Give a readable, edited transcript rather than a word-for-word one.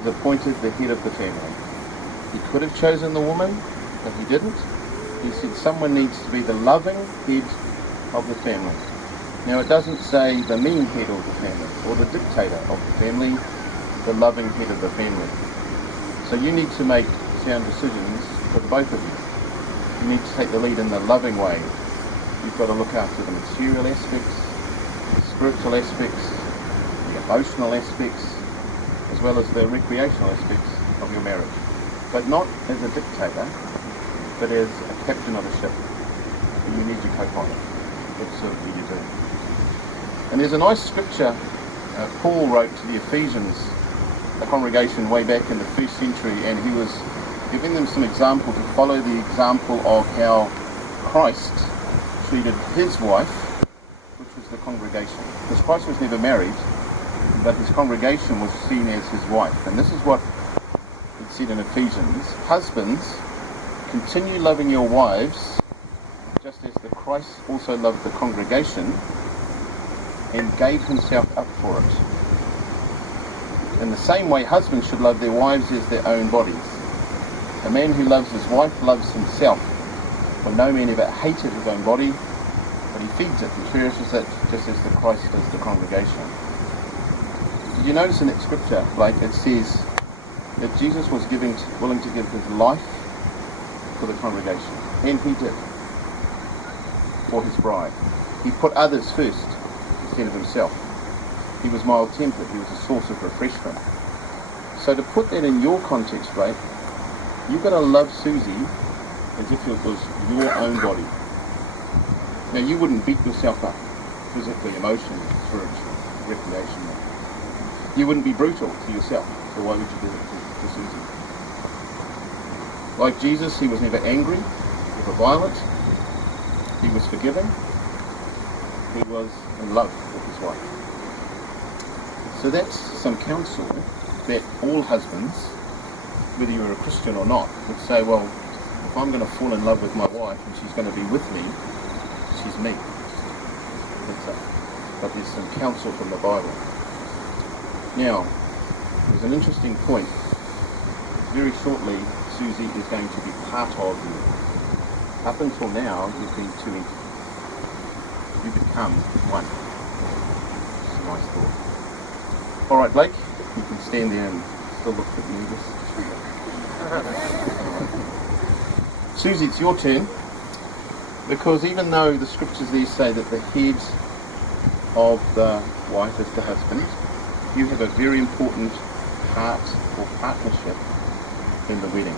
is appointed the head of the family. He could have chosen the woman, but he didn't. He said someone needs to be the loving head of the family. Now it doesn't say the mean head of the family or the dictator of the family, the loving head of the family. So you need to make sound decisions for the both of you. You need to take the lead in the loving way. You've got to look after the material aspects, the spiritual aspects, the emotional aspects, as well as the recreational aspects of your marriage. But not as a dictator, but as a captain of a ship. You need your co-pilot. Absolutely you do. And there's a nice scripture Paul wrote to the Ephesians, a congregation way back in the 1st century, and he was giving them some example to follow the example of how Christ treated his wife, which was the congregation. Because Christ was never married, but his congregation was seen as his wife. And this is what it said in Ephesians: husbands, continue loving your wives, just as the Christ also loved the congregation and gave himself up for it. In the same way, husbands should love their wives as their own bodies. A man who loves his wife loves himself. For no man ever hated his own body, but he feeds it and cherishes it, just as the Christ does the congregation. Did you notice in that scripture, Blake, it says that Jesus was willing to give his life for the congregation, and he did, for his bride. He put others first instead of himself. He was mild-tempered. He was a source of refreshment. So to put that in your context, Blake, you've got to love Susie as if it was your own body. Now, you wouldn't beat yourself up physically, emotionally, spiritually, recreationally. You wouldn't be brutal to yourself, so why would you do it to Susie? Like Jesus, he was never angry, never violent. He was forgiving. He was in love with his wife. So that's some counsel that all husbands, whether you're a Christian or not, would say, well, if I'm going to fall in love with my wife and she's going to be with me, she's me. That's it. But there's some counsel from the Bible. Now, there's an interesting point. Very shortly, Susie is going to be part of you. Up until now, you've been two entities. You become one. It's a nice thought. All right, Blake, you can stand there and still look a bit nervous. Susie, it's your turn, because even though the scriptures there say that the head of the wife is the husband, you have a very important part or partnership in the wedding.